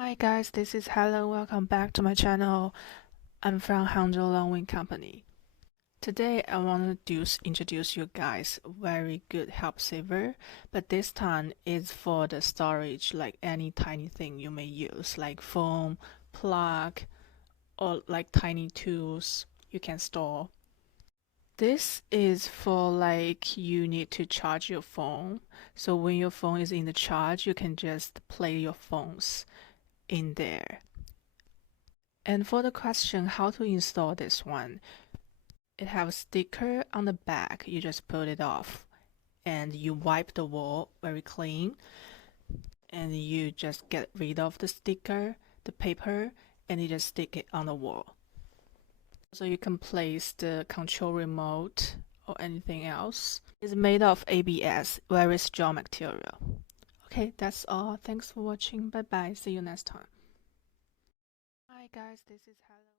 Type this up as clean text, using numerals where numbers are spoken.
Hi guys, this is Helen. Welcome back to my channel. I'm from Hangzhou Longwing Company. Today I want to introduce you guys a very good help saver, but this time is for the storage, like any tiny thing you may use, like phone, plug, or like tiny tools you can store. This is for like you need to charge your phone. So when your phone is in the charge, you can just play your phones in there. And for the question how to install this one, it has a sticker on the back. You just put it off and you wipe the wall very clean, and you just get rid of the sticker, the paper, and you just stick it on the wall. So you can place the control remote or anything else. It's made of ABS, very strong material. Okay, that's all. Thanks for watching. Bye bye. See you next time. Hi guys, this is Helen.